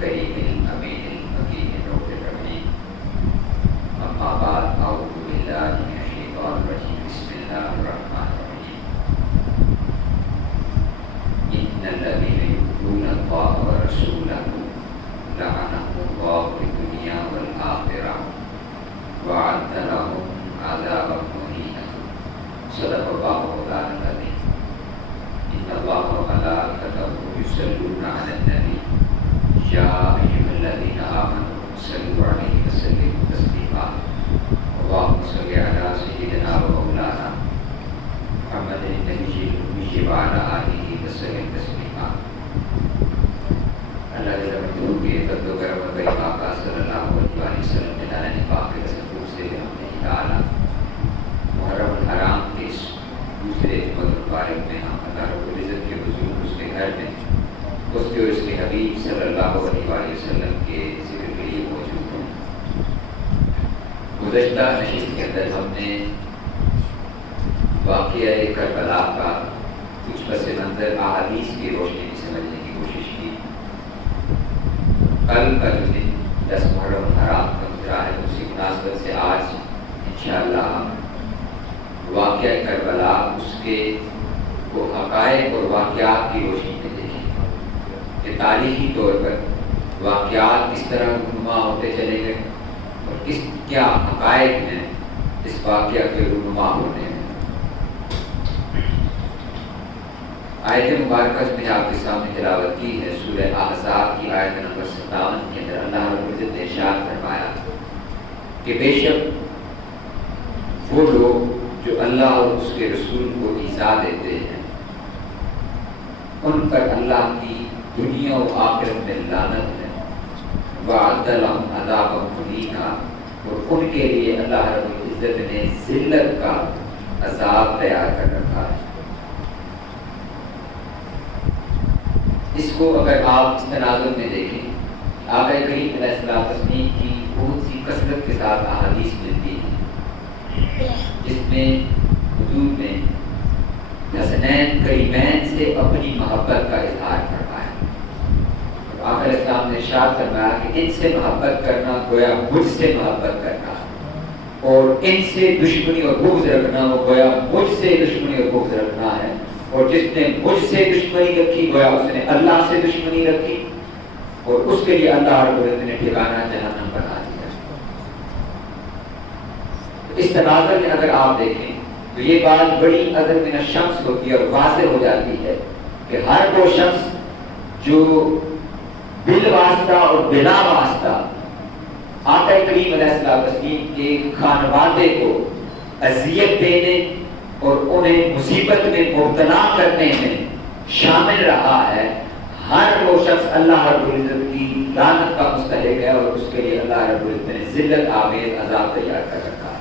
كريم أمين المكين الرب الرحيم. أما بعد أعوذ بالله من الشيطان الرجيم. بسم الله الرحمن الرحيم. إن الذين يؤذون الله ورسوله لعنهم الله في الدنيا والآخرة وأعد لهم عذابا مهينا. صدق الله مولانا العظيم. إن الله وملائكته يصلون على النبي يا أيها الذين آمنوا صلوا عليه وسلموا تسليما. اللهم صل على سيدنا ومولانا محمد النبي الأمي وعلى آله وسلم تسليما. اللہ کے رحمتوں کے فضل و کرم و آقا صلی اللہ علیہ وسلم نے تعالیٰ نے پاک کے رسول سے ہمیں تعالیٰ محرم الحرام کے اس دوسرے جمعہ مبارک میں ہم اللہ رب العزت کے حضور اس کے گھر میں اس کے اور اس کے حبیب صلی اللہ علیہ وسلم کے ذکر کے لیے موجود ہیں۔ گزشتہ نشست کے اندر ہم نے واقعہ کربلا کا کچھ پس منظر احادیث کی روشنی میں سمجھنے کی کوشش کی۔ کل کا جو دن 10 محرم الحرام کا گزرا ہے، اسی مناسبت سے آج انشاءاللہ ہم واقعہ کربلا اس کے وہ حقائق اور واقعات کی روشنی میں دیکھیں کہ تاریخی طور پر واقعات کس طرح رونما ہوتے چلے گئے اور کس کیا حقائق ہیں اس واقعہ کے رونما ہونے میں۔ آیت مبارکہ میں نے آپ کے سامنے تلاوت کی ہے، سورہ احزاب کی آیت نمبر 57 کے اندر اللہ رب العزت نے ارشاد فرمایا کہ بے شک وہ لوگ جو اللہ اور اس کے رسول کو ایذا دیتے ہیں ان پر اللہ کی دنیا و آخرت میں لعنت ہے۔ وَأَعَدَّ لَهُمْ عَذَابًا مُهِينًا، اور ان کے لیے اللہ رب العزت نے ذلت کا عذاب تیار کر رکھا ہے۔ اس کو اگر آپ اس تناظر میں دیکھیں، آقا کریم علیہ السلام کی بہت سی کثرت کے ساتھ احادیث ملتی ہیں جس میں حضور نے حسنین کریمین سے اپنی محبت کا اظہار فرمایا۔ آقا علیہ السلام نے ارشاد فرمایا کہ ان سے محبت کرنا گویا مجھ سے محبت کرنا، اور ان سے دشمنی اور بغض رکھنا وہ گویا مجھ سے دشمنی اور بغض رکھنا ہے، اور جس نے مجھ سے دشمنی رکھی گویا اس نے اللہ سے دشمنی رکھی، اور اس کے لیے اللہ رب العزت نے ٹھکانہ جہنم بنا دیا۔ اس تناظر میں اگر آپ دیکھیں تو یہ بات بڑی اذر من الشمس ہوتی ہے اور واضح ہو جاتی ہے کہ ہر وہ شخص جو بالواسطہ اور بلا واسطہ آقا کریم علیہ السلام کے خانوادے کو اذیت دینے اور انہیں مصیبت میں مبتلا کرنے میں شامل رہا ہے، ہر وہ شخص اللہ رب العزت کی لعنت کا مستحق ہے، اور اس کے لیے اللہ رب العزت نے ذلت آمیز عذاب تیار کر رکھا ہے۔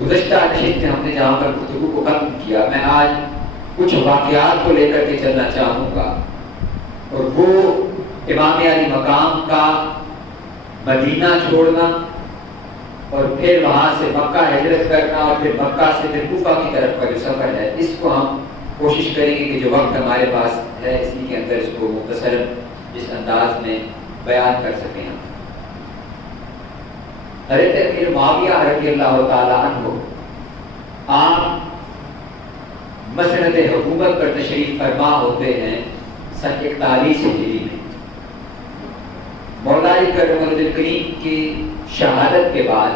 گزشتہ نشست میں ہم نے جہاں پر گفتگو کو ختم کیا، میں آج کچھ واقعات کو لے کر کے چلنا چاہوں گا، اور وہ امام علی مقام کا مدینہ چھوڑنا اور پھر وہاں سے مکہ ہجرت کرنا اور پھر مکہ سے پھر کوفہ کی طرف کا جو سفر ہے، اس کو ہم کوشش کریں گے کہ جو وقت ہمارے پاس ہے اسی کے اندر اس کو مختصر اس انداز میں بیان کر سکیں۔ حضرت امیر معاویہ رضی اللہ تعالی عنہ آپ مسند حکومت پر تشریف فرما ہوتے ہیں سن 41 ہجری میں۔ مولا علی کرم اللہ کریم کی شہادت کے بعد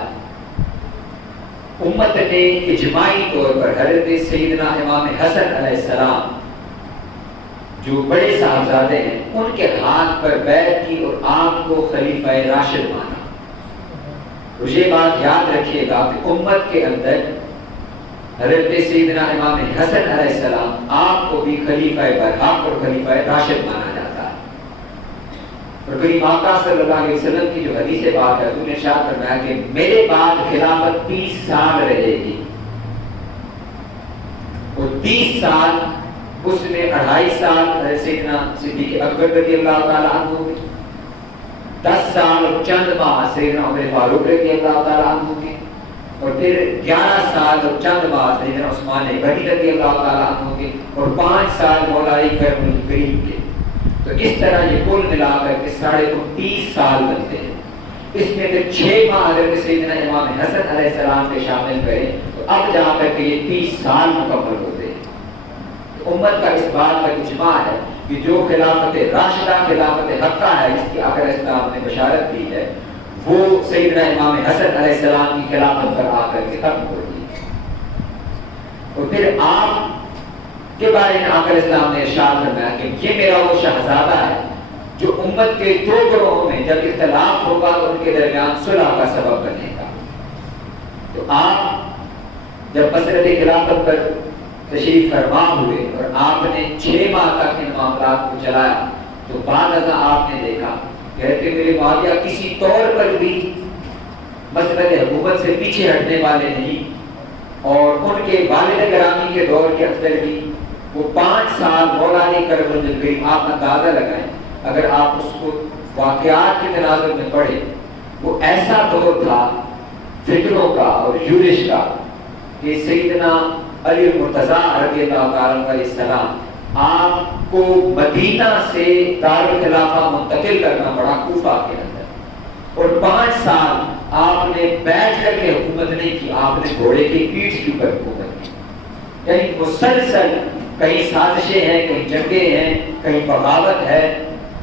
امت نے اجماعی طور پر حضرت سیدنا امام حسن علیہ السلام جو بڑے صاحبزادے ہیں ان کے ہاتھ پر بیعت کی اور آپ کو خلیفہ راشد مانا۔ اور یہ بات یاد رکھیے گا کہ امت کے اندر حضرت سیدنا امام حسن علیہ السلام آپ کو بھی خلیفہ برحق اور خلیفہ راشد مانا جاتا ہے۔ اور کریم آقا صلی اللہ علیہ وسلم کی جو حدیث بات ہے انہوں نے ارشاد فرمایا کہ میرے بعد خلافت 30 سال رہے گی، اور 30 سال اس میں 2.5 سال حضرت سیدنا صدیق اکبر رضی اللہ تعالیٰ عنہ کے، 10 سال اور چند ماہ سیدنا عمر فاروق رضی اللہ تعالیٰ عنہ کے، اور پھر 11 سال اور چند ماہ سیدنا عثمان غنی رضی اللہ تعالیٰ عنہ کے، اور 5 سال مولا علی کرم الکریم کے۔ تو اس طرح یہ کل ملا کر کے 29.5 سال بنتے ہیں. اس میں پھر 6 ماہ حضرت سیدنا امام حسن علیہ السلام کے شامل کریں تو اب جا کر کے یہ 30 سال مکمل ہوتے ہیں. تو امت کا اس بات کا اجماع ہے کہ جو خلافت راشدہ خلافت حقہ ہے جس کی آخر اسلام نے بشارت کی ہے وہ سیدنا امام حسن علیہ السلام کی خلافت پر آ کر کے ختم ہو گئی. اور پھر آپ کے بارے میں آخر اسلام نے ارشاد فرمایا کہ یہ میرا وہ شہزادہ ہے جو امت کے 2 گروہوں میں جب اختلاف ہوگا تو ان کے درمیان صلح کا سبب بنے گا. تو آپ جب مسئلہ خلافت پر تشریف فرما ہوئے اور آپ نے 6 ماہ تک ان معاملات کو چلایا تو بعد ازاں آپ نے دیکھا کہ میرے معاویہ کسی طور پر بھی مسئلہ حکومت سے پیچھے ہٹنے والے نہیں. اور ان کے والد گرامی کے دور کے اندر بھی وہ 5 سال مولا علی کرم الجلیل آپ اندازہ لگائیں اگر آپ اس کو واقعات کے تناظر میں پڑھیں وہ ایسا دور تھا فکروں کا اور یورش کا کہ سیدنا علی المرتضیٰ رضی اللہ تعالیٰ علیہ السلام آپ کو مدینہ سے دارالخلافہ منتقل کرنا پڑا کوفہ کے اندر اور 5 سال آپ نے بیٹھ کر کے حکومت نہیں کی. آپ نے گھوڑے کی پیٹھ کے اوپر حکومت کی. یعنی مسلسل کہیں سازشیں ہیں کہیں جنگیں ہیں کہیں بغاوت ہے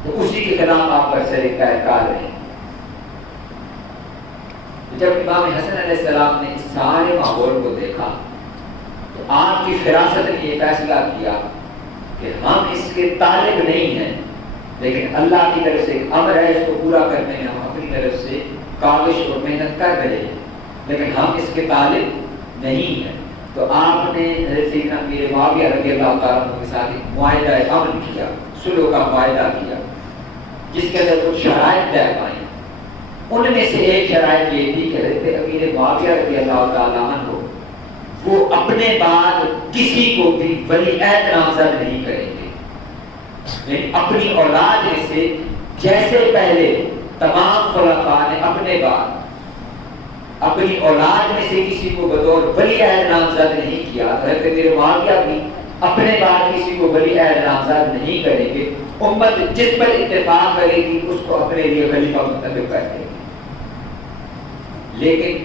تو اسی کے خلاف آپ پر سر کار رہے. جب امام حسن علیہ السلام نے اس سارے ماحول کو دیکھا تو آپ کی فراست نے یہ فیصلہ کیا کہ ہم اس کے طالب نہیں ہیں لیکن اللہ کی طرف سے ایک امر ہے اس کو پورا کرنے میں ہم اپنی طرف سے کاوش اور محنت کر رہے ہیں لیکن ہم اس کے طالب نہیں ہیں. تو آپ نے حضرت سیدنا امیر معاویہ رضی اللہ تعالیٰ عنہ کے ساتھ ایک معاہدہ امن کیا, صلح کا معاہدہ کیا جس کے اندر کچھ شرائط طے پائیں. ان میں سے ایک شرائط یہ تھی کہ حضرت امیر معاویہ رضی اللہ تعالیٰ عنہ وہ اپنے بعد کسی کو بھی ولی عہد نامزد نہیں کریں گے. یعنی اپنی اولاد میں سے جیسے پہلے تمام خلفاء نے اپنے بعد اپنی اولاد میں سے کسی کو بطور ولی عہد نامزد نہیں کیا, حضرت امیر معاویہ بھی اپنے بعد کسی کو ولی عہد نامزد نہیں کریں گے. امت جس پر اتفاق کرے گی اس کو اپنے لیے خلیفہ منتخب کر دے گی. لیکن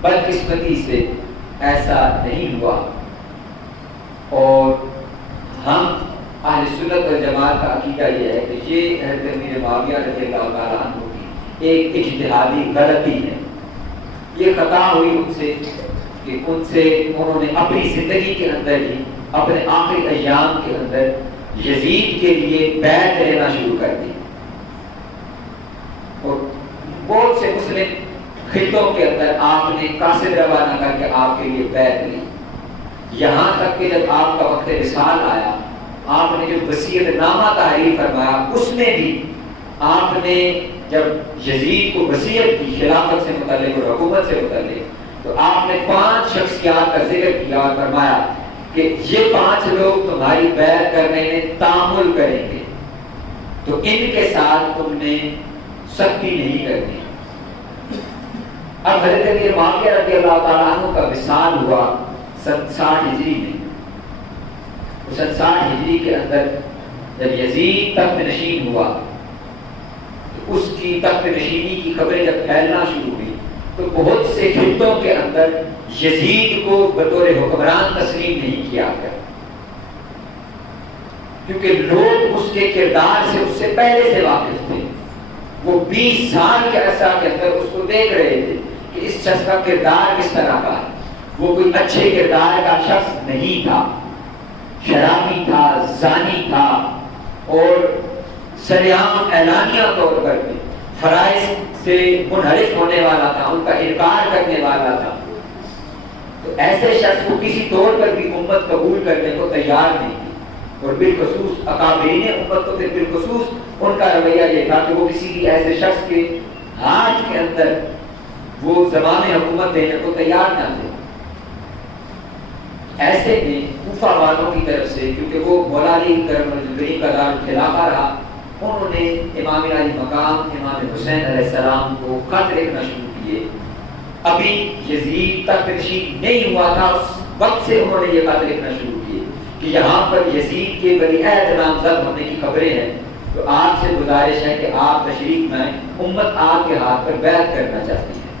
بدقسمتی سے ایسا نہیں ہوا اور ہم اہل سنت والجماعت کا عقیدہ یہ ہے کہ یہ حضرت امیر معاویہ رضی اللہ تعالیٰ عنہ کی ایک اجتہادی غلطی ہے. یہ خطا ہوئی ان سے کہ انہوں نے اپنی زندگی کے اندر ہی اپنے آخری ایام کے اندر یزید کے لیے بیعت لینا شروع کر دی اور بہت سے مسلم خطوں کے اندر آپ نے قاصد روانہ کر کے آپ کے لیے بیعت لی. یہاں تک کہ جب آپ کا وقت وصال آیا آپ نے جو وصیت نامہ تحریر فرمایا اس میں بھی آپ نے جب یزید کو وصیت کی خلافت سے متعلق اور حکومت سے متعلق تو آپ نے 5 شخصیات کا ذکر کیا اور فرمایا کہ یہ 5 لوگ تمہاری بیعت کرنے میں تعامل کریں گے تو ان کے ساتھ تم نے سختی نہیں کرنی. اب حضرت امیر معاویہ رضی اللہ تعالیٰ عنہ کا وصال ہوا 60 ہجری میں. 60 ہجری کے اندر جب یزید تخت نشین ہوا تو اس کی تخت نشینی کی خبریں جب پھیلنا شروع ہوئی تو بہت سے خطوں کے اندر یزید کو بطور حکمران تسلیم نہیں کیا گیا کیونکہ لوگ اس کے کردار سے اس سے پہلے سے واقف تھے. وہ 20 سال کے عرصہ کے اندر اس کو دیکھ رہے تھے کہ اس شخص کا کردار کس طرح کا ہے. وہ کوئی اچھے کردار کا شخص نہیں تھا, شرابی تھا, زانی تھا اور سریعام اعلانیہ طور پر بھی فرائض سے منحرف ہونے والا تھا, ان کا انکار کرنے والا تھا. تو ایسے شخص کو کسی طور پر بھی امت قبول کرنے کو تیار نہیں تھی اور بالخصوص اکابرین امت تو پھر بالخصوص ان کا رویہ یہ تھا کہ وہ کسی بھی ایسے شخص کے ہاتھ کے اندر وہ زمان حکومت دینے کو تیار نہ تھے. ایسے میں کوفہ والوں کی طرف سے کیونکہ وہ مولا علی کرم الجلیل کا دارالخلافہ رہا, انہوں نے امام علی مقام امام حسین علیہ السلام کو خط لکھنا شروع کیے. ابھی یزید تخت نشین نہیں ہوا تھا اس وقت سے انہوں نے یہ خط لکھنا شروع کیے کہ یہاں پر یزید کے ولی عہد نامزد ہونے کی خبریں ہیں تو آپ سے گزارش ہے کہ آپ تشریف لائیں، امت آپ کے ہاتھ پر بیعت کرنا چاہتی ہے۔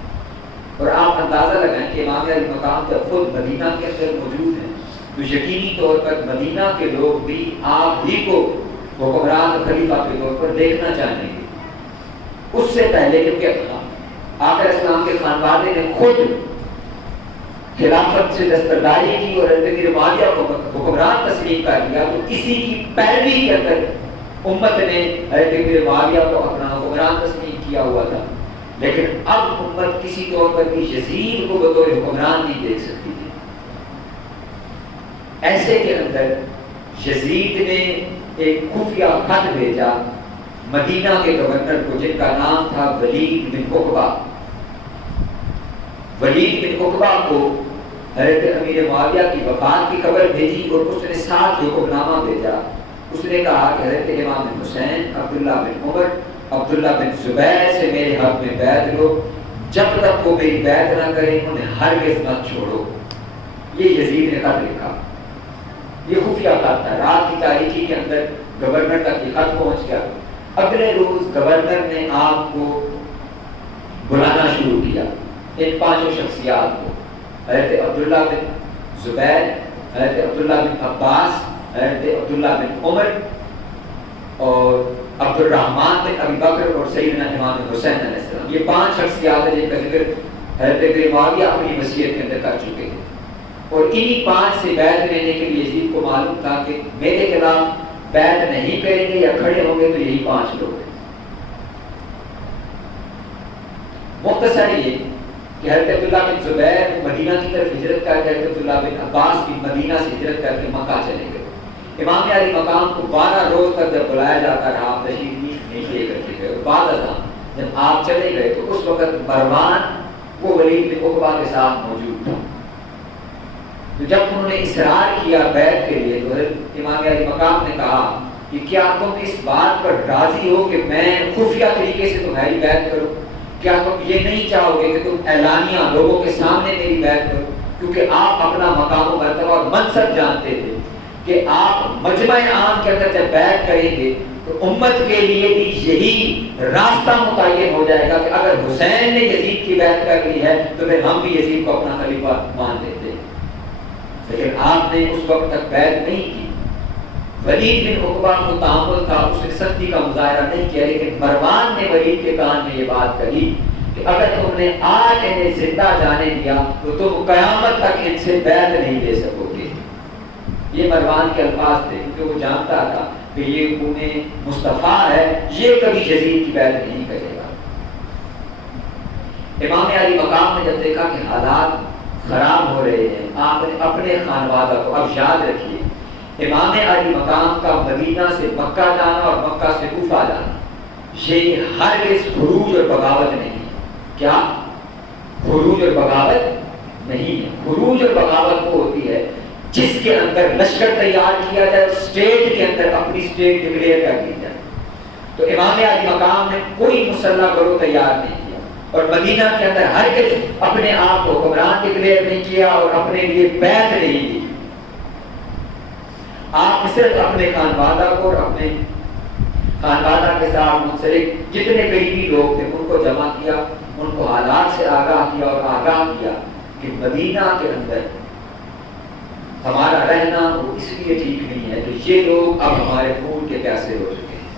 اور آپ اندازہ لگائیں کہ امام علی مقام جب خود مدینہ کے اندر موجود ہیں تو یقینی طور پر مدینہ کے لوگ بھی آپ ہی کو حکمران خلیفہ کے طور پر دیکھنا چاہیں گے۔ اس سے پہلے کیونکہ آقا اسلام کے خانوادے نے خود خلافت سے دستبرداری کی اور حضرت معاویہ کو حکمران تسلیم کر دیا، تو اسی کی پیروی کے اندر امت نے حضرت معاویہ کو اپنا حکمران تسلیم کیا ہوا تھا۔ لیکن اب امت کسی طور پر بھی یزید کو بطور حکمران نہیں دیکھ سکتی تھی۔ ایسے کے اندر یزید نے ایک خفیہ خط بھیجا مدینہ کے گورنر کو، جن کا نام تھا ولید بن عقبہ۔ ولید بن عقبہ کو حضرت امیر معاویہ کی وفات کی خبر بھیجی اور اس نے ساتھ حکم نامہ بھیجا۔ اس نے کہا کہ حضرت امام حسین، عبداللہ بن عمر، عبداللہ بن زبیر سے میرے حق میں بیعت لو، جب تک وہ میری بیعت نہ کریں انہیں ہرگز مت چھوڑو۔ یہ یزید نے خط لکھا، یہ خفیہ خط تھا، رات کی تاریکی کے اندر گورنر تک یہ خط پہنچ گیا۔ اگلے روز گورنر نے آپ کو بلانا شروع کیا، ان پانچوں شخصیات کو، حضرت عبداللہ بن زبیر، حضرت عبداللہ بن عباس، حضرت عبداللہ بن عمر اور عبد الرحمن بن ابی بکر اور سیدنا امام حسین علیہ السلام۔ یہ پانچ شخصیات ہیں جن کا ذکر حضرت معاویہ اپنی وصیت کے اندر کر چکے ہیں، اور انہی پانچ سے بیعت لینے کے لیے یزید کو معلوم تھا کہ میرے خلاف بیعت نہیں کریں گے یا کھڑے ہوں گے تو یہی پانچ لوگ ہیں۔ مختصر یہ کہ حضرت عبداللہ بن زبیر مدینہ کی طرف ہجرت کر کے، حضرت عبداللہ بن عباس بھی مدینہ سے ہجرت کر کے مکہ چلے گئے۔ امام علی مقام کو 12 روز تک جب بلایا جاتا رہا، آپ تشریف نہیں لے کر کے گئے، اور بعد ازاں جب آپ چلے گئے تو اس وقت مروان وہ ولید بن عقبہ کے ساتھ موجود تھا۔ تو جب انہوں نے اصرار کیا بیعت کے لیے تو حضرت امام علی مقام نے کہا کہ کیا تم اس بات پر راضی ہو کہ میں خفیہ طریقے سے تمہاری بیعت کروں؟ کیا تم یہ نہیں چاہو گے کہ تم اعلانیہ لوگوں کے سامنے میری بیعت کرو؟ کیونکہ آپ اپنا مقام و مرتبہ اور منصب جانتے تھے کہ آپ مجمع عام کے اندر جب بیعت کریں گے تو امت کے لیے بھی یہی راستہ متعین ہو جائے گا کہ اگر حسین نے یزید کی بیعت کر لی ہے تو پھر ہم بھی یزید کو اپنا خلیفہ مان لیتے ہیں۔ لیکن آپ نے اس وقت تک بیعت نہیں کی۔ ولید بن عقبہ کو تحمل تھا، اس نے سختی کا مظاہرہ نہیں کیا، لیکن مروان نے ولید کے کان میں یہ بات کہی کہ اگر تم نے آج انہیں زندہ جانے دیا تو تم قیامت تک ان سے بیعت نہیں لے سکو گے۔ یہ مروان کے الفاظ تھے، کیونکہ وہ جانتا تھا کہ یہ خون مصطفیٰ ہے، یہ کبھی یزید کی بیعت نہیں کرے گا۔ امام علی مقام نے جب دیکھا کہ حالات خراب ہو رہے ہیں، آپ نے اپنے خانوادہ کو، اب یاد رکھیے امام علی مقام کا مدینہ سے مکہ جانا اور مکہ سے کوفہ جانا یہ ہرگز خروج اور بغاوت نہیں ہے۔ کیا خروج اور بغاوت نہیں ہے؟ خروج اور بغاوت وہ ہوتی ہے جس کے اندر لشکر تیار کیا جائے، اسٹیٹ کے اندر اپنی اسٹیٹ ڈکلیئر کر دی جائے۔ تو امام علی مقام نے کوئی مسلح گروہ تیار نہیں کیا، اور مدینہ کے اندر ہرگز اپنے آپ کو حکمران ڈکلیئر نہیں کیا اور اپنے لیے بیعت نہیں دی۔ آپ صرف اپنے خانوادہ کو اور اپنے خانوادہ کے ساتھ منسلک جتنے قریبی لوگ تھے ان کو جمع کیا، ان کو حالات سے آگاہ کیا اور آگاہ کیا کہ مدینہ کے اندر ہمارا رہنا وہ اس لیے ٹھیک نہیں ہے کہ یہ لوگ اب ہمارے خون کے پیاسے ہو چکے ہیں۔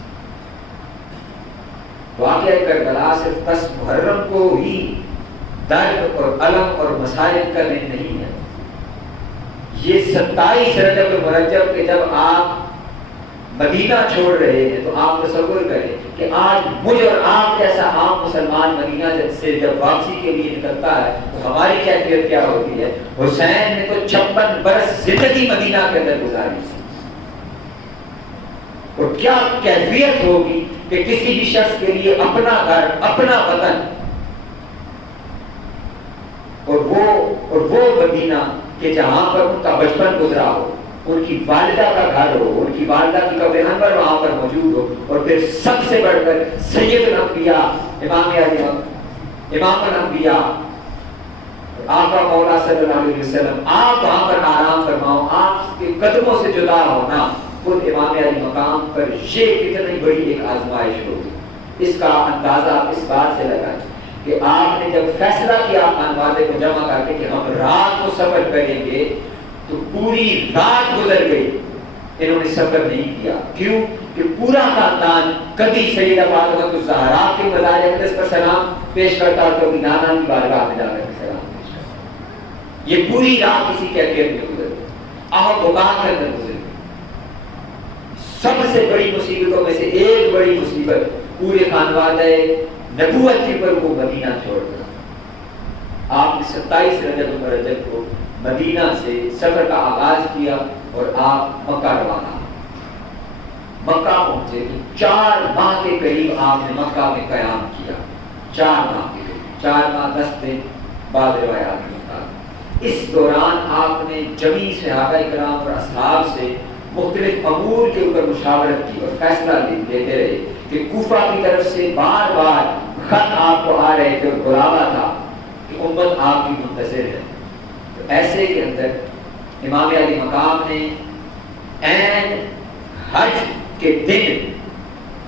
واقعہ کربلا صرف 10 محرم کو ہی درد اور الم اور مصائب کا دن نہیں ہے، یہ 27 رجب المرجب کے جب آپ مدینہ چھوڑ رہے ہیں تو آپ تصور کریں کہ آج مجھ اور آپ جیسا عام مسلمان مدینہ سے جب واپسی کے لیے نکلتا ہے تو ہماری کیفیت کیا ہوتی ہے؟ حسین نے تو 56 برس زندگی مدینہ کے اندر گزاری، اور کیا کیفیت ہوگی کہ کسی بھی شخص کے لیے اپنا گھر، اپنا وطن اور وہ مدینہ کہ جہاں پر ان کا بچپن گزرا ہو، ان کی والدہ کا گھر ہو، ان کی والدہ کی قبر انور وہاں پر موجود ہو، اور پھر سب سے بڑھ کر سید الانبیاء امام الانبیاء آقا مولا صلی اللہ علیہ وسلم آپ وہاں پر آرام فرماؤ، آپ کے قدموں سے جدا ہونا، خود امام علی مقام پر یہ کتنی بڑی ایک آزمائش ہوگی. اس کا اندازہ آپ اس بات سے لگائیں کہ آپ نے جب فیصلہ کیا خانوادے کو جمع کر کے کہ ہم رات کو سفر کریں گے تو پوری رات گزر گئی, انہوں نے سفر نہیں کیا. کیوں؟ کہ پورا خاندان کبھی سیدہ فاطمہ الزہرا کے مزار اقدس پر سلام پیش کرتا اور کبھی نانا کی بارگاہ میں جا کر سلام پیش کرتا. یہ پوری رات اسی کیفیت میں گزر گئی, اور بکا کے اندر گزر گئی. سب سے بڑی مصیبتوں میں سے ایک بڑی مصیبت پورے خانوادہ نبوت کے پر وہ مدینہ چھوڑ کر آپ نے 27 رجب کو مدینہ سے سفر کا آغاز کیا اور آپ مکہ روانہ. مکہ پہنچے تو 4 ماہ کے قریب آپ نے مکہ میں قیام کیا. 4 ماہ کے قریب, 4 ماہ 10 دن بعض روایات میں بتا. اس دوران آپ نے جمیع صحابہ کرام اور اصحاب سے مختلف امور کے اوپر مشاورت کی اور فیصلہ لیتے رہے کہ کوفہ کی طرف سے بار بار خط آپ کو آ رہے تھے اور بلاوا تھا کہ امت آپ کی منتظر ہے. تو ایسے کے اندر امام علی مقام نے عین حج کے دن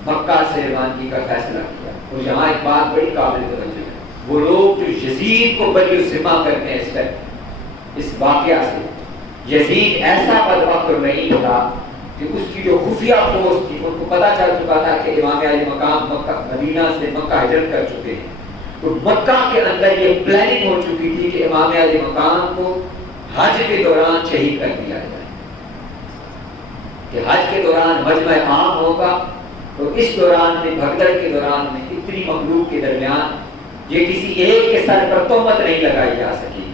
مکہ سے روانگی کا فیصلہ کیا. اور یہاں ایک بات بڑی قابل توجہ ہے, وہ لوگ جو یزید کو بری الذمہ کرتے ہیں اس واقعہ سے, یزید ایسا بدبخت نہیں تھا کہ اس کی جو خفیہ فورس تھی ان کو پتہ چل چکا تھا کہ امام علی مقام مدینہ سے مکہ ہجرت کر چکے ہیں. تو مکہ کے اندر یہ پلاننگ ہو چکی تھی کہ امام علی مقام کو حج کے دوران شہید کر دیا جائے, کہ حج کے دوران مجمع عام ہوگا. تو اس دوران میں بھگدڑ کے دوران میں اتنی مخلوق کے درمیان یہ کسی ایک کے سر پر تہمت نہیں لگائی جا سکی.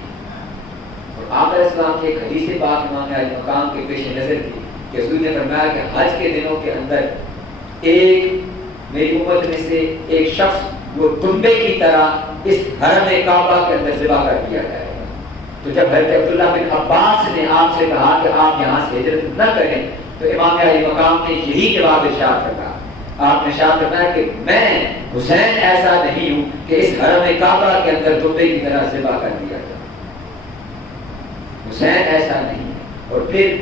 آپ علیہ السلام کی ایک حدیث پاک امام علی مقام کے پیش نظر تھی کہ حضور نے فرمایا کہ حج کے دنوں کے اندر ایک میری امت میں سے ایک شخص وہ دمبے کی طرح اس حرم کعبہ کے اندر ذبح کر دیا جائے گا. تو جب حضرت عبداللہ بن عباس نے آپ سے کہا کہ آپ یہاں سے ہجرت نہ کریں تو امام علی مقام نے یہی جواب ارشاد کرا. آپ نے ارشاد فرمایا کہ میں حسین ایسا نہیں ہوں کہ اس حرم کعبہ کے اندر دمبے کی طرح ذبح کر دیا جائے. حسین ایسا نہیں. اور پھر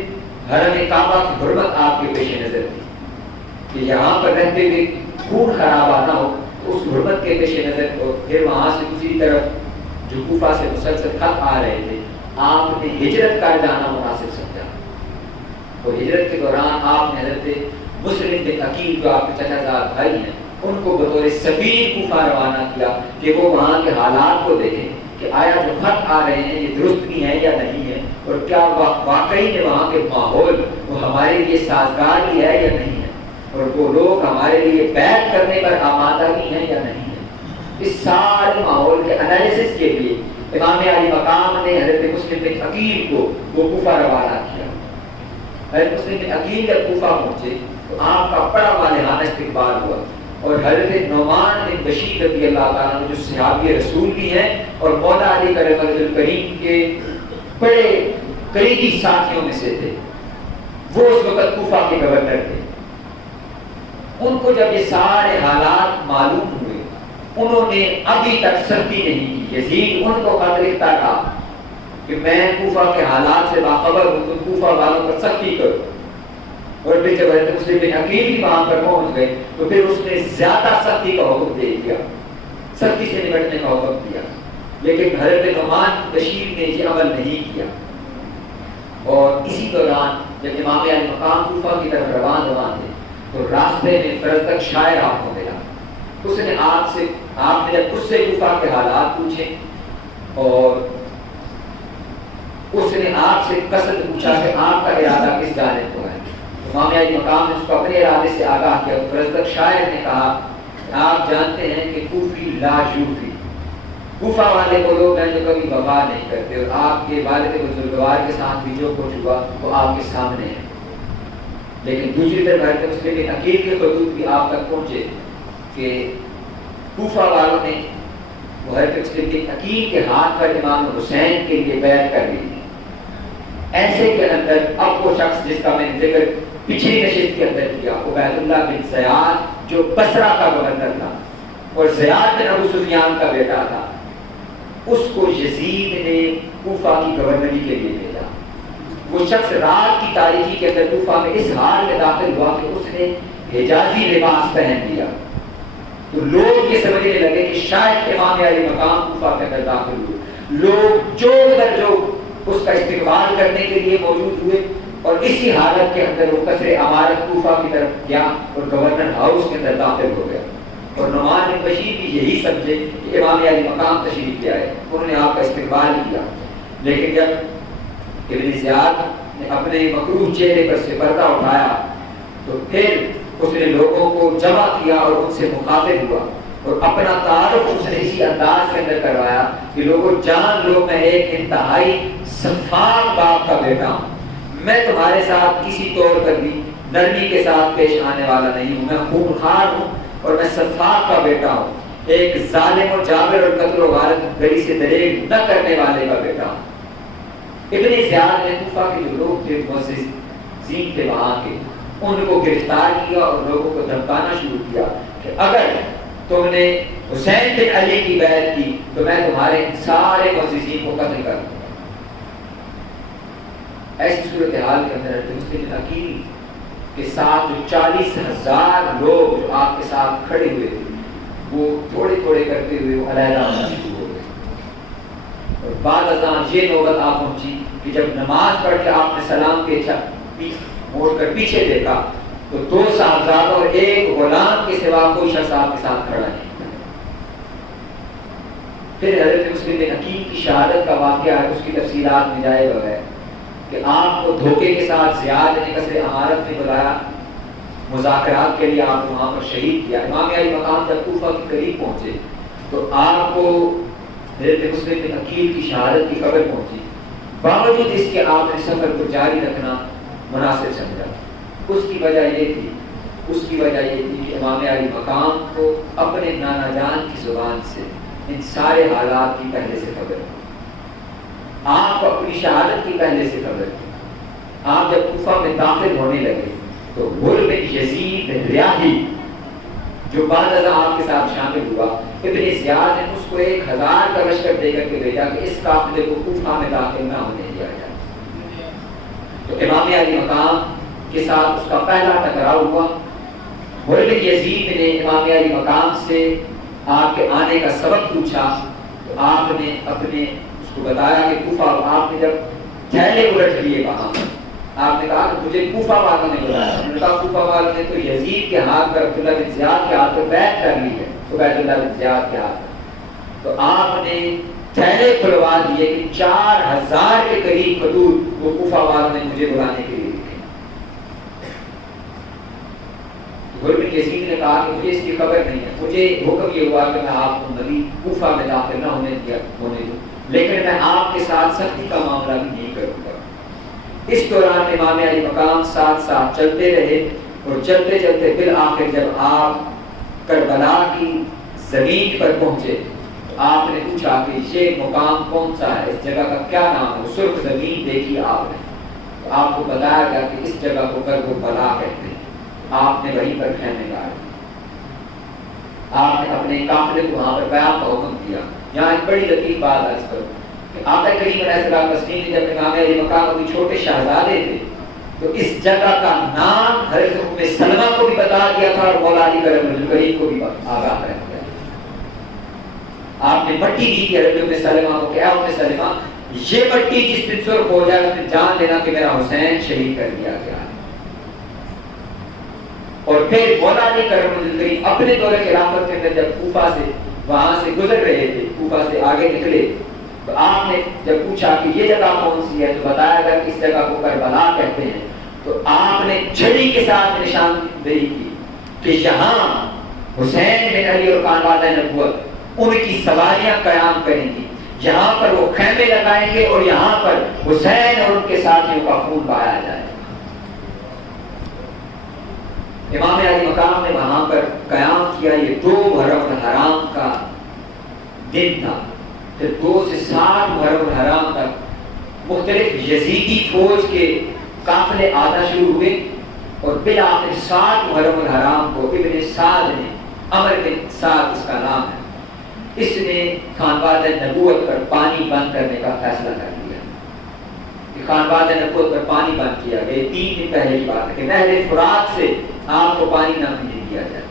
حرم کعبہ کی حرمت آپ کے پیش نظر تھی کہ یہاں پر رہتے ہوئے خون خرابہ نہ ہو, تو اس حرمت کے پیش نظر کو پھر وہاں سے دوسری طرف جو کوفہ سے مسلسل خط آ رہے تھے آپ نے ہجرت کر جانا مناسب سمجھا. اور ہجرت کے دوران آپ نے حضرت مسلم بن عقیل جو آپ کے چچا زاد بھائی ہیں ان کو بطور سفیر کوفہ روانہ کیا کہ وہ وہاں کے حالات کو دیکھیں کہ آیا جو خط آ رہے ہیں یہ درست بھی ہیں یا نہیں ہے, اور کیا واقعی میں وہاں کے ماحول وہ ہمارے لیے سازگار بھی ہے یا نہیں ہے, اور وہ لوگ ہمارے لیے بیعت کرنے پر آمادہ بھی ہیں یا نہیں ہے. اس سارے ماحول کے انالیسس کے لیے امام علی مقام نے حضرت مسلم بن عقیل کو وہ کوفہ روانہ کیا. حضرت مسلم بن عقیل جب کوفہ پہنچے تو آپ کا بڑا والہانہ استقبال ہوا, اور حضرت نعمان بن بشیر رضی اللہ تعالیٰ عنہ جو صحابی رسول بھی ہیں اور مولا علی کریم اللہ کریم کے بڑے قریبی ساتھیوں میں سے تھے, وہ اس وقت کوفہ کے گورنر تھے. ان کو جب یہ سارے حالات معلوم ہوئے انہوں نے ابھی تک سختی نہیں کی. یزید ان کو خط لکھتا رہا کہ میں کوفہ کے حالات سے باخبر ہوں, تم کوفہ والوں پر سختی کرو. اور پھر جب حضرت مسلم بن عقیل بھی وہاں پر پہنچ گئے تو پھر اس نے زیادہ سختی کا حکم دے دیا, سختی سے نمٹنے کا حکم دیا. لیکن حضرت نعمان بشیر نے یہ عمل نہیں کیا. اور اسی دوران جب امام علی مقام کوفہ کی طرف روان تھے تو راستے میں فرزدق شاعر آپ کو ملا. اس نے آپ نے جب اس سے کوفہ کے حالات پوچھے اور اس نے آپ سے قصد پوچھا کہ آپ کا ارادہ کس جانب کو ہے. امام علی مقام نے اس کو اپنے ارادے سے آگاہ کیا. فرزدق شاعر نے کہا آپ جانتے ہیں کہ کوفی لا یوفی, کوفہ والے وہ لوگ ہیں جو کبھی وفا نہیں کرتے, اور آپ کے والد بزرگوار کے ساتھ بھی جو کچھ ہوا وہ آپ کے سامنے ہے. لیکن دوسری طرف حضرت مسلم بن عقیل کے خطوط بھی آپ تک پہنچے کہ کوفہ والوں نے وہ حضرت مسلم بن عقیل کے ہاتھ پر امام حسین کے لیے بیعت کر لی تھی. ایسے کے اندر اب وہ شخص جس کا میں نے ذکر پچھلی نشست کے اندر کیا, عبید اللہ بن زیاد جو بصرہ کا گورنر تھا اور زیاد بن ابو سفیان کا بیٹا تھا, اس کو یزید نے کوفہ کی گورنری کے لیے بھیجا. وہ شخص رات کی تاریکی کے اندر کوفہ میں اس حال میں داخل ہوا کہ اس نے حجازی لباس پہن لیا. تو لوگ یہ سمجھنے لگے کہ شاید امام علی مقام کوفہ کے اندر داخل ہوئے. لوگ جو اس کا استقبال کرنے کے لیے موجود ہوئے اور اسی حالت کے اندر وہ قصر عمارت کوفہ کی طرف گیا اور گورنر ہاؤس کے اندر داخل ہو گیا. اور نعمان بن بشیر بھی یہی سمجھے کہ امام علی مقام تشریف لے آئے. انہوں نے آپ کا استقبال کیا. لیکن جب ابن زیاد نے اپنے مکروہ چہرے پر سے پردہ اٹھایا تو پھر اس نے لوگوں کو جمع کیا اور ان سے مخاطب ہوا اور اپنا تعارف اس نے اسی انداز کے اندر کروایا کہ لوگوں جان لو میں ایک انتہائی شفاف باپ کا بیٹا ہوں. میں تمہارے ساتھ کسی طور پر بھی نرمی کے ساتھ پیش آنے والا نہیں ہوں. میں خونخوار ہوں اور میں شفاف کا بیٹا ہوں. ایک ظالم و جابر اور قتل و غارت گلی سے دریغ نہ کرنے والے کا بیٹا ہوں. ابن زیاد نے کوفہ کے جو لوگ تھے معززین تھے وہاں کے ان کو گرفتار کیا اور لوگوں کو دھمکانا شروع کیا کہ اگر تم نے حسین بن علی کی بیعت کی تو میں تمہارے سارے معززین کو قتل کر دوں گا. ایسی صورتحال کے اندر مسلم نے عقیل کے ساتھ جو 40,000 لوگ جو آپ کے ساتھ کھڑے ہوئے تھے وہ تھوڑے تھوڑے کرتے ہوئے وہ علیحدہ ہونا شروع ہو گئے. اور بعد ازاں یہ نوبت آپ پہنچی کہ جب نماز پڑھ کے آپ نے سلام کے موڑ کر پیچھے دیکھا تو 2 صاحبزادوں اور ایک غلام کے سوا کوئی شخص آپ کے ساتھ کھڑا نہیں. پھر حضرت مسلم بن عقیل کی شہادت کا واقعہ ہے, اس کی تفصیلات میں جائے بغیر کہ آپ کو دھوکے کے ساتھ زیاد نے قصر عمارت میں بلایا مذاکرات کے لیے, آپ کو وہاں پر شہید کیا. امام علی مقام جب کوفہ کے قریب پہنچے تو آپ کو حضرت مسلم بن عقیل کی شہادت کی خبر پہنچی. باوجود اس کے آپ نے سفر کو جاری رکھنا مناسب سمجھا. اس کی وجہ یہ تھی کہ امام علی مقام کو اپنے نانا جان کی زبان سے ان سارے حالات کی پہلے سے خبر تھی. آپ کو اپنی شہادت کی پہلے سے خبر تھی. آپ جب کوفہ میں داخل ہونے لگے تو غلام یزید ریاحی جو بعد ازاں آپ کے ساتھ شامل ہوا, ابن زیاد نے اس کو 1000 کا لشکر دے کر کے بھیجا کہ اس قافلے کو کوفہ میں داخل نہ ہونے دیا جائے. تو امام علی مقام کے ساتھ اس کا پہلا ٹکراؤ ہوا. غلام یزید نے امام علی مقام سے آپ کے آنے کا سبب پوچھا تو آپ نے اپنے اس کو بتایا کہ کوفہ, آپ نے جب تھیلے الٹ لیے وہاں آپ نے کہا کہ مجھے کوفہ والوں نے بلایا. انہوں نے کہا کوفہ والوں نے تو یزید کے ہاتھ پر عبداللہ بن زیاد کے ہاتھ پر بیعت کر لی ہے, عبید اللہ بن زیاد کے ہاتھ پر. تو آپ نے تھیلے کھلوا دیے کہ 4000 کے قریب خطوط وہ کوفہ والوں نے مجھے بلانے کے لیے لکھے. غلام یزید نے کہا کہ مجھے اس کی خبر نہیں ہے, مجھے حکم یہ ہوا کہ میں آپ کو نبی کوفہ میں داخل نہ ہونے دوں, لیکن میں آپ کے ساتھ سختی کا معاملہ بھی نہیں کروں گا. اس دوران امام علی مقام ساتھ ساتھ چلتے رہے اور چلتے چلتے بالآخر جب آپ کربلا کی زمین پر پہنچے تو آپ نے پوچھا کہ یہ مقام کون سا ہے, اس جگہ کا کیا نام ہے. سرخ زمین دیکھی آپ نے تو آپ کو بتایا گیا کہ اس جگہ کو کربلا کہتے ہیں. آپ نے وہیں پر خیمے گاڑے. آپ نے اپنے قافلے کو وہاں پر بیان کا حکم دیا. یہاں ایک بڑی لطیف بات عرض کروں کہ آقا کریم علیہ السلام تسلیم نے جب امام علی مقام ابھی چھوٹے شہزادے تھے تو اس جگہ کا نام حضرت ام سلمہ کو بھی بتا دیا تھا اور مولا علی کرم الکریم کو بھی آگاہ کر دیا. آپ نے مٹی دی کہ حضرت ام سلمہ کو کہ اے ام سلمہ یہ مٹی جس دن سرخ ہو جائے اس نے جان لینا کہ میرا حسین شہید کر دیا گیا. اور پھر مولا علی کرم الکریم اپنے دور خلافت کے اندر جب کوفہ سے وہاں سے گزر رہے تھے, کوفہ سے آگے نکلے تو آپ نے جب پوچھا کہ یہ جگہ کون سی ہے تو بتایا گیا کہ اس جگہ کو کربلا کہتے ہیں. تو آپ نے چھڑی کے ساتھ نشاندہی کی کہ یہاں حسین بن علی اور خانوادہ نبوت ان کی سواریاں قیام کریں گی, یہاں پر وہ خیمے لگائیں گے اور یہاں پر حسین اور ان کے ساتھیوں کا خون بہایا جائے. امام علی مقام نے وہاں پر قیام کیا. یہ 2 محرم الحرام کا دن تھا. پھر 2 سے 7 محرم الحرام تک مختلف یزیدی فوج کے قافلے آنا شروع ہوئے اور بالآخر 7 محرم الحرام کو ابن سعد نے, عمر بن سعد اس کا نام ہے, اس نے خانوادہ نبوت پر پانی بند کرنے کا فیصلہ کر لیا. کہ خانواد نبوت پر پانی بند کیا گیا. 3 دن پہلے کی بات ہے کہ نہر فرات سے آپ کو پانی نہ پینے دیا جائے,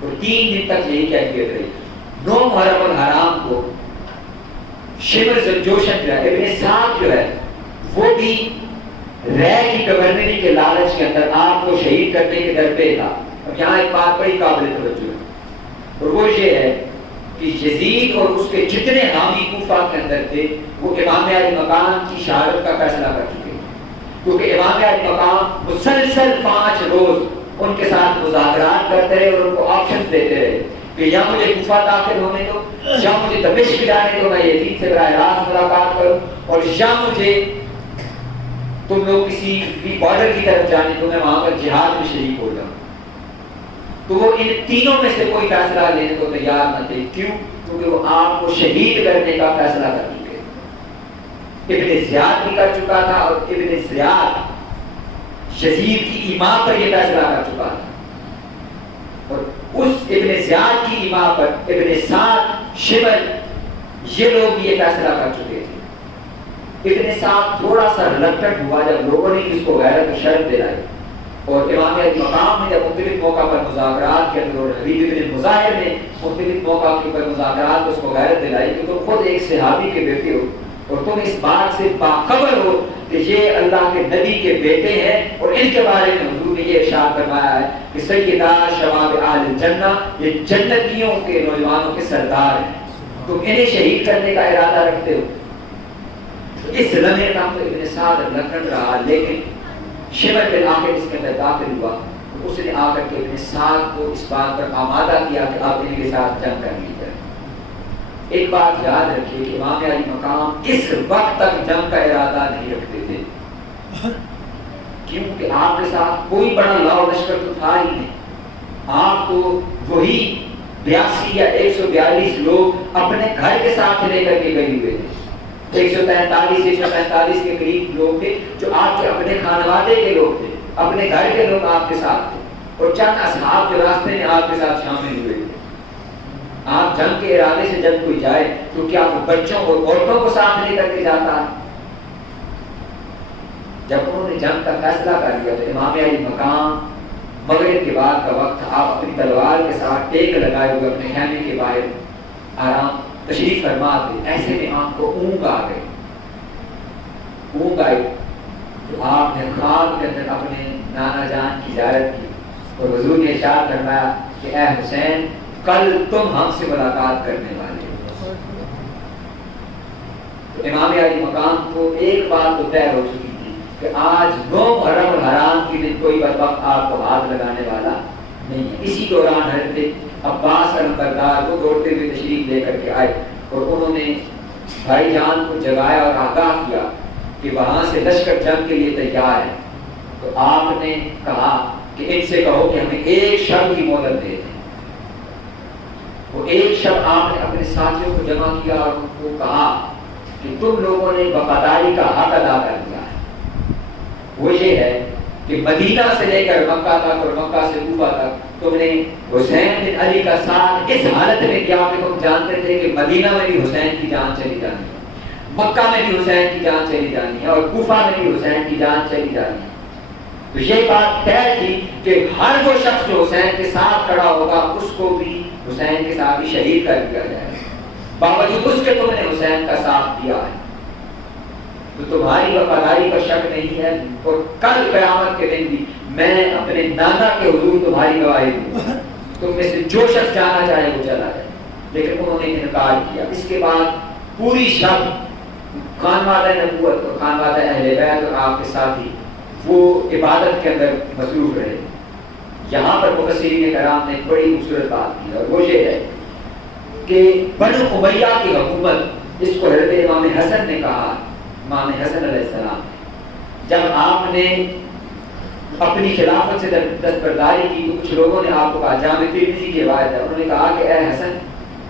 اور 3 دن تک یہی کیفیت رہی. 9 محرم الحرام کو شمر زنجوشن جو ہے, ابن سعد جو ہے, وہ بھی رہ کی گورنری کے لالچ کے اندر آپ کو شہید کرنے کے در پہ تھا. اب یہاں ایک بات بڑی قابل توجہ ہے, اور وہ یہ ہے کہ یزید اور اس کے جتنے حامی کوفہ کے اندر تھے وہ امام علی مقام کی شہادت کا فیصلہ کر چکے, کیونکہ امام علی مقام مسلسل 5 روز ان کے ساتھ مذاکرات کرتے رہے اور ان کو آپشن دیتے رہے کہ یا مجھے کوفہ داخل ہونے دو, یا مجھے دمشق جانے دو, میں یزید سے براہ راست ملاقات کروں, اور یا مجھے تم لوگ کسی بھی بارڈر کی طرف جانے دو, میں وہاں پر جہاد میں شریک ہو جاؤں. تو وہ ان تینوں میں سے کوئی فیصلہ لینے کو تیار نہ تھے. کیوں؟ کیونکہ وہ آپ کو شہید کرنے کا فیصلہ کر چکے. ابن زیاد بھی کر چکا تھا, اور ابن زیاد یزید کی ایما پر یہ فیصلہ کر چکا تھا, اور اس ابن زیاد کی ایما پر ابن سعد, شمر, یہ لوگ بھی یہ فیصلہ کر چکے تھے. ابن سعد تھوڑا سا ریلکٹنٹ ہوا جب لوگوں نے اس کو غیرت و شرف دلائی, اور امام علی مقام نے جب مختلف موقع پر مذاکرات کے اندر, اور حبیب بن مظاہر نے مختلف موقع کے اوپر مذاکرات اس کو غیرت دلائی کہ تم خود ایک صحابی کے بیٹے ہو, اور تم اس بات سے باخبر ہو کہ یہ اللہ کے نبی کے بیٹے ہیں, اور ان کے بارے میں حضور نے یہ ارشاد فرمایا ہے کہ سیدہ شباب اہل الجنہ, یہ جنتیوں کے نوجوانوں کے سردار ہیں, تم انہیں شہید کرنے کا ارادہ رکھتے ہو. اس لمحے تک تو ابن سعد لکھن رہا, لیکن شمر بن آخر اس کے اندر داخل ہوا, اس نے آ کر کے ابن سعد کو اس بات پر آمادہ کیا کہ آپ ان کے ساتھ جنگ کر لی جائے. ایک بات یاد رکھیے کہ امام علی مقام اس وقت تک جنگ کا ارادہ نہیں رکھتے تھے, کیونکہ آپ کے ساتھ کوئی بڑا لاؤ لشکر تو تھا ہی نہیں. آپ تو وہی 82 یا 142 لوگ اپنے گھر کے ساتھ لے کر کے گئے ہوئے تھے. 143 کے قریب لوگ تھے جو آپ کے اپنے خانوادے کے لوگ تھے, اپنے گھر کے لوگ آپ کے ساتھ تھے, اور چند اصحاب جو راستے میں آپ کے ساتھ شامل ہوئے تھے. آپ جنگ کے ارادے سے جب کوئی جائے تو کیا وہ بچوں اور عورتوں کو ساتھ لے کر کے جاتا ہے؟ جب انہوں نے جنگ کا فیصلہ کر لیا تو امام علی مقام مغرب کے بعد کا وقت, آپ اپنی تلوار کے ساتھ ٹیک لگائے ہوئے اپنے خیمے کے باہر آرام تشریف فرما تھے. ایسے میں آپ کو اونگ آ گئی, اونگ آئی تو آپ نے خواب کے اندر اپنے نانا جان کی زیارت کی, اور حضور نے ارشاد فرمایا کہ اے حسین, کل تم ہم سے ملاقات کرنے والے ہو. تو امام علی مقام کو ایک بات تو طے ہو چکی تھی کہ آج 9 محرم الحرام کی دن کوئی بدبخت آپ کو ہاتھ لگانے والا نہیں ہے. اسی دوران حضرت عباس علمبردار کو دوڑتے ہوئے تشریف لے کر کے آئے, اور انہوں نے بھائی جان کو جگایا اور آگاہ کیا کہ وہاں سے لشکر جنگ کے لیے تیار ہے. تو آپ نے کہا کہ ان سے کہو کہ ہمیں 1 شب کی مہلت دے دیں. وہ 1 شب آپ نے اپنے ساتھیوں کو جمع کیا اور ان کو کہا کہ تم لوگوں نے وفاداری کا حق ادا کر دیا ہے. وہ یہ ہے کہ مدینہ سے لے کر مکہ تک اور مکہ سے کوفہ تک تم نے حسین بن علی کا ساتھ اس حالت میں کیا کہ تم جانتے تھے کہ مدینہ میں بھی حسین کی جان چلی جانی ہے, مکہ میں بھی حسین کی جان چلی جانی ہے, اور کوفہ میں بھی حسین کی جان چلی جانی ہے. تو یہ بات طے تھی کہ ہر وہ شخص جو حسین کے ساتھ کھڑا ہوگا اس کو بھی حسین کے ساتھ ہی شہید کر دیا جائے. باوجود اس کے تم نے حسین کا ساتھ دیا ہے, تو تمہاری وفاداری پر شک نہیں ہے. اور کل قیامت کے دن بھی میں اپنے نانا کے حضور تمہاری گواہی دوں, تم میں سے جو شخص جانا چاہے وہ چلا جائے. لیکن انہوں نے انکار کیا. اس کے بعد پوری شب خانوادہ نبوت اور خانوادہ اہل بیت اور آپ کے ساتھی وہ عبادت کے اندر مصروف رہے. یہاں پر مفسرین کرام نے بڑی خوبصورت بات کی, اور وہ یہ ہے کہ بنو امیہ کی حکومت, اس کو حضرت امام حسن نے کہا, امام حسن علیہ السلام, جب آپ نے اپنی خلافت سے دستبرداری کی تو کچھ لوگوں نے آپ کو کہا, جامع ترمذی کی روایت ہے, انہوں نے کہا کہ اے حسن,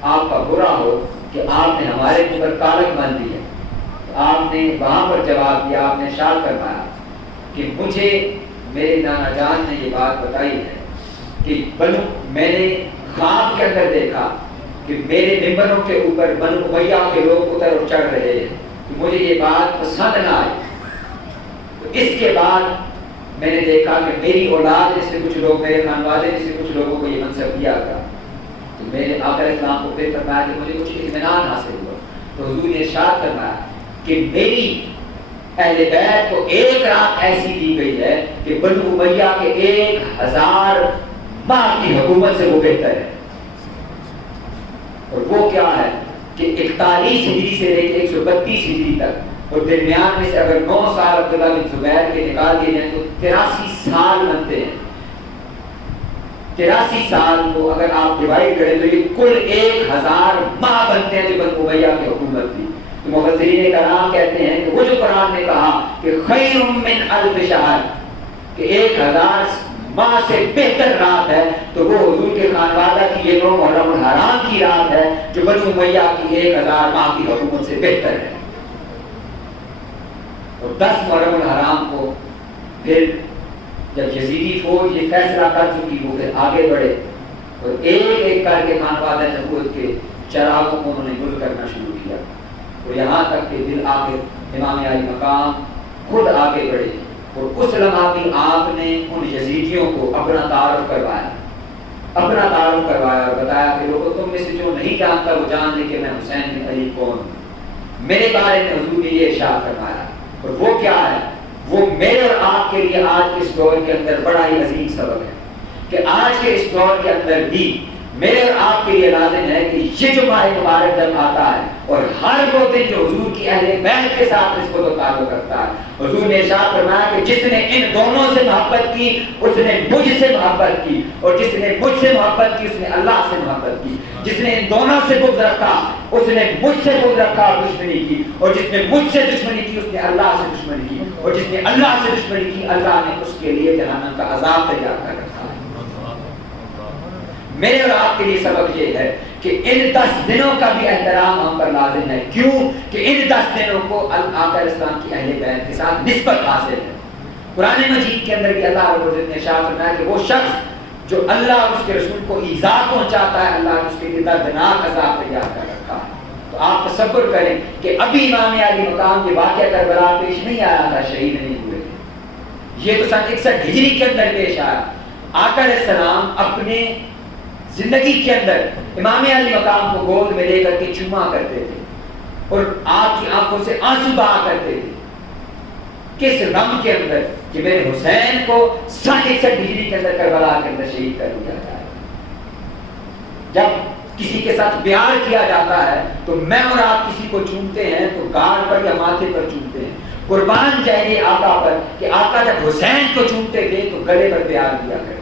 آپ کا برا ہو کہ آپ نے ہمارے اوپر کالک باندھ دی ہے. آپ نے وہاں پر جواب دیا, آپ نے ارشاد فرمایا کہ مجھے میرے نانا جان نے یہ بات بتائی ہے کہ میں نے خواب کے اندر دیکھا کہ میرے ممبروں کے اوپر بنو امیہ کے لوگ اتر اور چڑھ رہے ہیں, تو مجھے یہ بات پسند نہ آئی. اس کے بعد میں نے دیکھا کہ میری اولاد میں سے کچھ لوگ، میرے خانوادے میں سے کچھ لوگوں کو یہ منصب دیا گیا، تو میرے آقا اسلام کو پھر فرمایا کہ مجھے کچھ اطمینان حاصل ہوا. تو حضور نے ارشاد فرمایا کہ میری اہل بیت کو ایک رات ایسی دی گئی ہے کہ بنو امیہ کے 1000 ماہ کی حکومت سے وہ بہتر ہے. اور وہ کیا ہے کہ 41 ہجری سے لے کے 132 ہجری تک، اور درمیان میں سے اگر 9 سال عبداللہ بن زبیر کے نکال دیے جائیں تو 83 سال بنتے ہیں. 83 سال کو اگر آپ ڈیوائڈ کریں تو یہ کل 1000 ماہ بنتے ہیں جو بنو امیہ کی حکومت تھی. تو مفسرین کرام کہتے ہیں کہ وہ جو قرآن نے کہا کہ خیر من الف شہر، کہ 1000 ماہ سے بہتر رات ہے، تو وہ حضور کے خانوادہ کی یہ 9 محرم الحرام کی رات ہے جو بنو امیہ کی 1000 ماہ کی حکومت سے بہتر ہے. اور 10 محرم الحرام کو پھر جب یزیدی فوج یہ فیصلہ کر چکی وہ پھر آگے بڑھے اور ایک ایک کر کے خانوادہ نبوت کے چراغوں کو انہوں نے گل کرنا شروع کیا. اور یہاں تک کہ دل آخر امام علی مقام خود آگے بڑھے اور اس لمحہ بھی آپ نے ان یزیدیوں کو اپنا تعارف کروایا اور بتایا کہ لوگوں تم میں سے جو نہیں جانتا وہ جان لے کہ میں حسین بن علی کون ہوں. میرے بارے میں حضور نے یہ ارشاد فرمایا، اور وہ کیا ہے، وہ میرے اور آپ کے لیے آج کے اس دور کے اندر بڑا ہی عظیم سبق ہے کہ آج کے اس دور کے اندر بھی میرے اور آپ کے لیے لازم ہے کہ یہ جو ماہ مبارک جب آتا ہے اور ہر وہ دن جو حضور کی اہل بیت کے ساتھ نسبت و تعلق رکھتا ہے، حضور نے ارشاد فرمایا کہ جس نے ان دونوں سے محبت کی اس نے مجھ سے محبت کی، اور جس نے مجھ سے محبت کی اس نے اللہ سے محبت کی. جس نے ان دونوں سے بغض رکھا اس نے مجھ سے بغض رکھا اور دشمنی کی، اور جس نے مجھ سے دشمنی کی اس نے اللہ سے دشمنی کی، اور جس نے اللہ سے دشمنی کی اللہ نے اس کے لیے جہنم کا عذاب تیار کر رکھا ہے. میرے اور آپ کے لیے سبق یہ ہے کہ ان 10 دنوں کا بھی احترام ہم پر لازم ہے. کیوں کہ ان 10 دنوں کو آقا اسلام کی اہل بیت کے ساتھ نسبت حاصل ہے. قرآن مجید کے اندر بھی اللہ رب العزت نے ارشاد فرمایا کہ وہ شخص جو اللہ اور اس کے رسول کو ایذا پہنچاتا ہے اللہ نے اس کے لیے دردناک عذاب تیار کر رکھا ہے. تو آپ تصور کریں کہ ابھی امام علی مقام کے واقعہ کربلا پیش نہیں آیا تھا، شہید نہیں ہوئے تھے. یہ تو سن 61 ہجری کے اندر پیش آیا. آقا علیہ السلام اپنے زندگی کے اندر امام علی مقام کو گود میں لے کر کے چوما کرتے تھے اور آپ کی آنکھوں سے آنسو بہا کرتے تھے. کس غم کے اندر کہ میرے حسین کو 61 ہجری کے اندر کربلا کے اندر شہید کر دیا جائے. جب کسی کے ساتھ پیار کیا جاتا ہے تو میں اور آپ کسی کو چومتے ہیں تو گال پر یا ماتھے پر چومتے ہیں. قربان جائیے آقا پر کہ آقا جب حسین کو چومتے تھے تو گلے پر پیار کیا کرتے.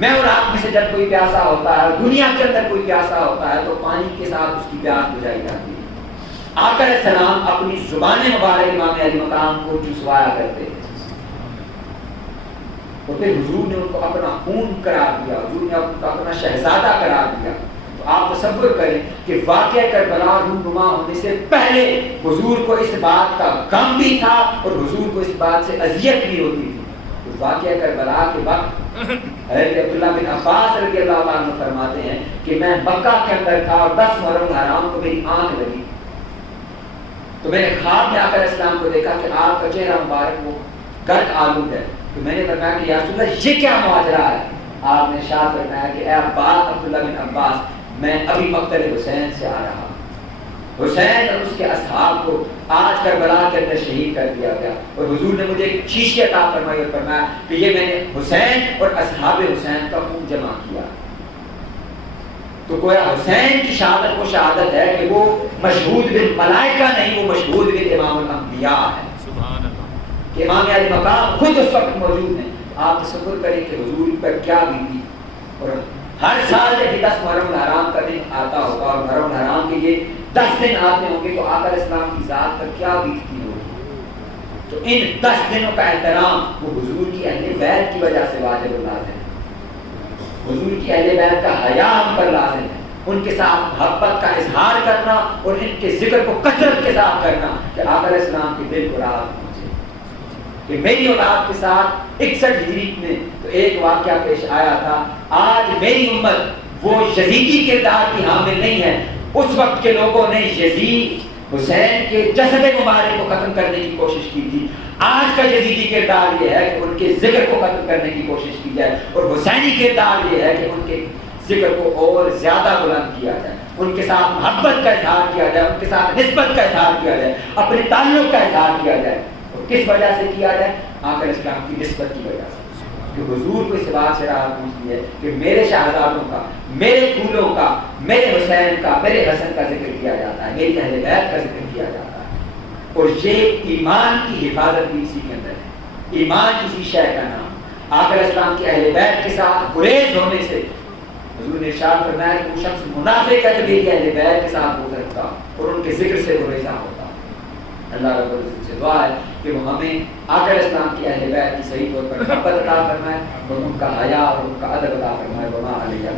میں اور آپ میں سے جب کوئی پیاسا ہوتا ہے، دنیا کے اندر کوئی پیاسا ہوتا ہے تو پانی کے ساتھ اس کی پیاس بجھائی جاتی ہے. آقا علیہ السلام اپنی زبان مبارک امام علی مقام کو چسوایا کرتے ہیں اور پھر حضور نے ان کو اپنا خون قرار دیا، حضور نے اپنا شہزادہ قرار دیا. تو آپ تصور کریں کہ واقعہ کربلا رونما ہونے سے پہلے حضور کو اس بات کا غم بھی تھا اور حضور کو اس بات سے اذیت بھی ہوتی تھی. تو واقعہ کربلا کے وقت حضرت عبداللہ بن عباس رضی اللہ عنہ فرماتے ہیں کہ میں مکہ کے اندر تھا اور 10 محرم الحرام کو میری آنکھ لگی تو میں نے خواب میں آقا اسلام کو دیکھا کہ آپ کا چہرہ مبارک وہ گرد آلود ہے. تو میں نے فرمایا کہ یا رسول اللہ یہ کیا ماجرا ہے؟ آپ نے ارشاد فرمایا کہ اے عباس، عبداللہ بن عباس، میں ابھی مقتل حسین سے آ رہا ہوں. حسین اور اس کے اصحاب کو آج کربلا کے اندر شہید کر دیا گیا اور حضور نے مجھے ایک شیشی عطا فرمائی اور فرمایا کہ یہ میں نے حسین اور اصحاب حسین کا خون جمع کیا. تو گویا حسین کی شہادت وہ شہادت ہے کہ وہ مشہود بالملائکہ نہیں، وہ مشہود بالامام الانبیاء ہے. سبحان اللہ کہ امام علی مقام خود اس وقت موجود ہیں. آپ تصور کریں کہ حضور پر کیا بیتی. اور ہر سال جب 10 محرم الحرام کا دن آتا ہوگا اور محرم الحرام کے یہ 10 دن آتے ہوں گے تو آقا علیہ السلام کی ذات پر کیا بیتتی ہوگی. تو ان 10 دنوں کا احترام وہ حضور کی اہل بیت کی وجہ سے واجب و لازم ہے. حضور کی اہل بیت کا حیا ہم پر لازم ہے. ان کے ساتھ محبت کا اظہار کرنا اور ان کے ذکر کو کثرت کے ساتھ کرنا کہ آقا علیہ السلام کے دل کو راحت پہنچے. کہ میری اولاد کے ساتھ 61 ہجری میں تو ایک واقعہ پیش آیا تھا. آج میری امت وہ یزیدی کردار کی حامل نہیں ہے. اس وقت کے لوگوں نے یزید حسین کے جسد مبارک کو ختم کرنے کی کوشش کی تھی. آج کا یزیدی کردار یہ ہے کہ ان کے ذکر کو ختم کرنے کی کوشش کی جائے، اور حسینی کردار یہ ہے کہ ان کے ذکر کو اور زیادہ بلند کیا جائے، ان کے ساتھ محبت کا اظہار کیا جائے، ان کے ساتھ نسبت کا اظہار کیا جائے، اپنے تعلق کا اظہار کیا جائے. اور کس وجہ سے کیا جائے؟ آقا علیہ السلام کی نسبت کی وجہ سے، کہ حضور کو اس بات سے راحت پہنچتی ہے کہ میرے شہزادوں کا، میرے پھولوں کا، میرے حسین کا، میرے حسن کا ذکر کیا جاتا ہے، میری اہل بیت کا ذکر کیا جاتا ہے. اور یہ ایمان کی حفاظت بھی اسی کے اندر ہے. ایمان کسی شے کا نام. آقا علیہ السلام کی اہل بیت کے ساتھ گریز ہونے سے حضور نے ارشاد فرمایا کہ وہ شخص منافق ہے کہ میری اہل بیت کے ساتھ گزر رکھتا اور ان کے ذکر سے گریزاں ہوتا. اللہ رب العزت سے دعا ہے کہ وہ ہمیں آقا علیہ السلام کی اہل بیت کی صحیح طور پر محبت عطا فرمائے اور ان کا حیا اور ان کا ادب عطا فرمائے. وما علیہ